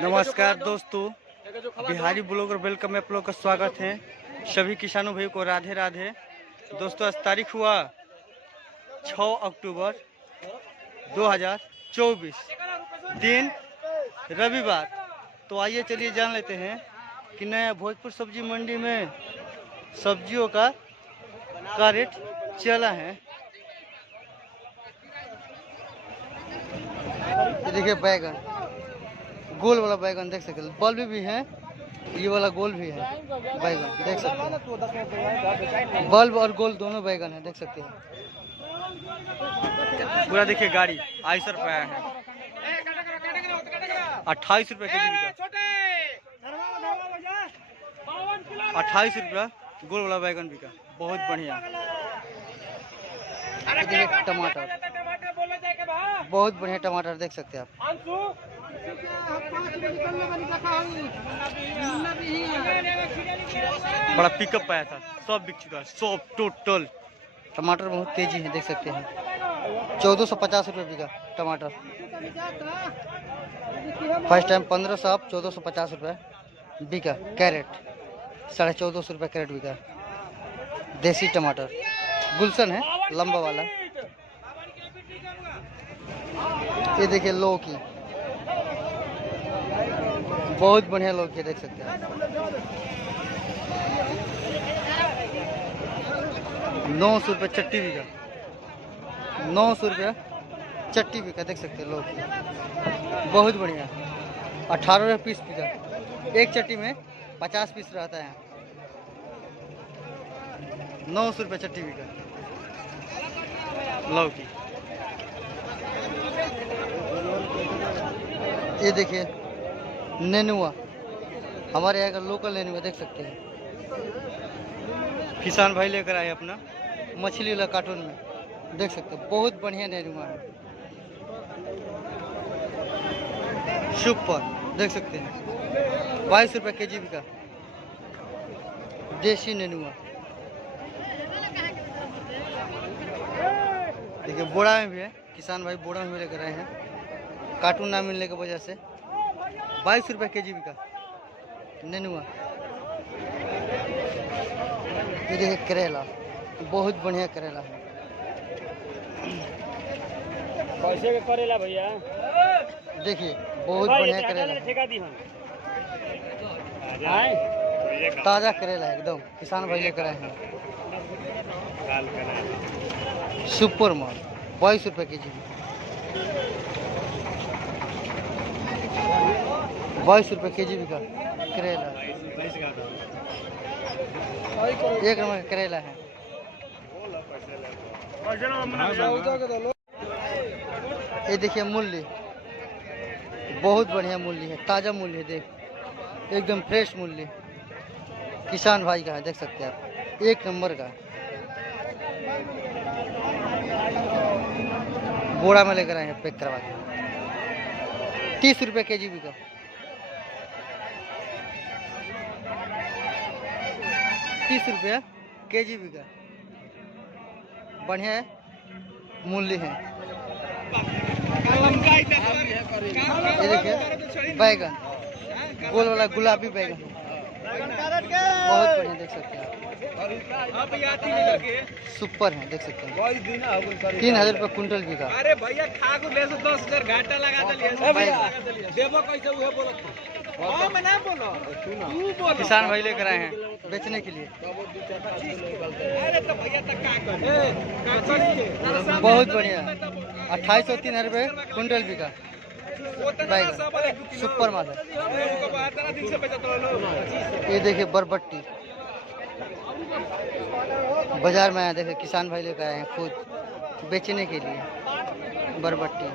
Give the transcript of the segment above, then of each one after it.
नमस्कार दोस्तों, Bihari blogger welcome में आप लोग का स्वागत है। सभी किसानों भाई को राधे राधे। दोस्तों आज तारीख हुआ 6 अक्टूबर 2024, दिन रविवार। तो आइए चलिए जान लेते हैं कि नया भोजपुर सब्जी मंडी में सब्जियों का क्या रेट चला है। ये देखिए बैगन, गोल वाला बैगन देख सकते हैं, बल्ब भी है, ये वाला गोल भी है बैगन देख सकते हैं। बल्ब और गोल दोनों बैगन है देख सकते हैं। पूरा देखिए गाड़ी 28 रुपये है, 28 रुपये के जी का, 28 रुपया गोल वाला बैगन भी का, बहुत बढ़िया। टमाटर, बहुत बढ़िया टमाटर देख सकते हैं आप। बड़ा पिकअप आया था, सब बिक चुका है, सब टोटल। टमाटर बहुत तेजी है देख सकते हैं। 1450 रुपये बिका टमाटर, फर्स्ट टाइम 1500, अब 1450 रुपये बिका कैरेट, 1450 रुपये कैरेट बिका। देसी टमाटर गुलशन है, लंबा वाला। ये देखिए लौकी, बहुत बढ़िया लौकी देख सकते हैं। 900 रुपये चट्टी भी का, 900 रुपये चट्टी भी का देख सकते हैं लौकी, बहुत बढ़िया। 18 रुपये पीस भी का, एक चट्टी में 50 पीस रहता है। 900 रुपये चट्टी भी का लौकी। ये देखिए नेनुआ, हमारे यहाँ का लोकल नेनुआ देख सकते हैं। किसान भाई लेकर आए अपना मछली वाला कार्टून में देख सकते हैं, बहुत बढ़िया नेनुआ है। सुपर देख सकते हैं, 22 रुपये के जी का देसी नेनुआ। देखिए बोड़ा में भी है, किसान भाई बोड़ा में भी लेकर आए हैं, कार्टून ना मिलने की वजह से। 22 रुपये के जी का नेनुआ। ये देखिए करेला, बहुत बढ़िया करेला है। कैसे का करेला भैया, देखिए बहुत बढ़िया करेला है, ताज़ा करेला है एकदम, किसान भाई लेकर आए हैं। सुपर माल 22 रुपये के जी, 22 रुपये के जी का करेला, एक नंबर करेला है। ये देखिए मूली, बहुत बढ़िया मूली है, ताज़ा मूली है, देख एकदम फ्रेश मूली, किसान भाई का है देख सकते हैं आप, एक नंबर का। बोरा में लेकर आए हैं पैक करवा के। 30 रुपये के जी भी का, 30 रुपये के जी भी का, बढ़िया है, मूल्य है। ये देखिए बैगन, गोल वाला गुलाबी बैगन, बहुत बढ़िया देख सकते हैं आप, सुपर है देख सकते हैं। 3000 रुपये कुंटल भी का। अरे भैया खागो ले 10,000 घाटा लगा दिलिए देबो कैसे उहे बोलत हां मैं ना बोलो तू बोल। किसान भाई लेकर आए हैं बेचने के लिए। अरे तो भैया तक का कर बहुत बढ़िया, 2800 3000 रुपये कुंटल भी का बैगन, सुपर माल है। ये देखिए बरबट्टी, बाजार में आया, देखिए किसान भाई लेकर आए हैं खुद बेचने के लिए बरबट्टी।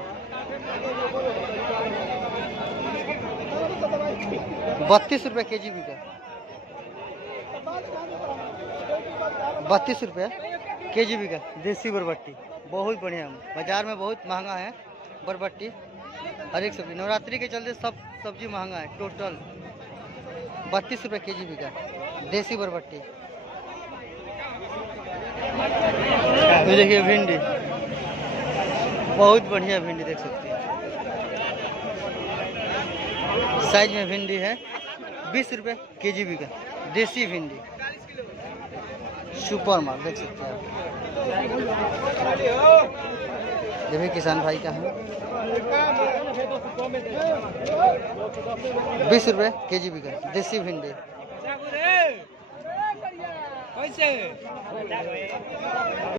32 रुपये के जी भी का, 32 रुपये के जी भी का देसी बरबट्टी, बहुत बढ़िया। बाजार में बहुत महंगा है बरबट्टी, हर एक सब्जी, नवरात्रि के चलते सब सब्जी महंगा है। टोटल 32 रुपये के जी भी का देसी बरबट्टी। ये देखिए भिंडी, बहुत बढ़िया भिंडी देख सकते हैं। साइज में भिंडी है 20 रुपए केजी बिका। देसी भिंडी सुपर माल देख सकते हैं आप। ये भी किसान भाई का है 20 रुपए केजी बिका देसी भिंडी।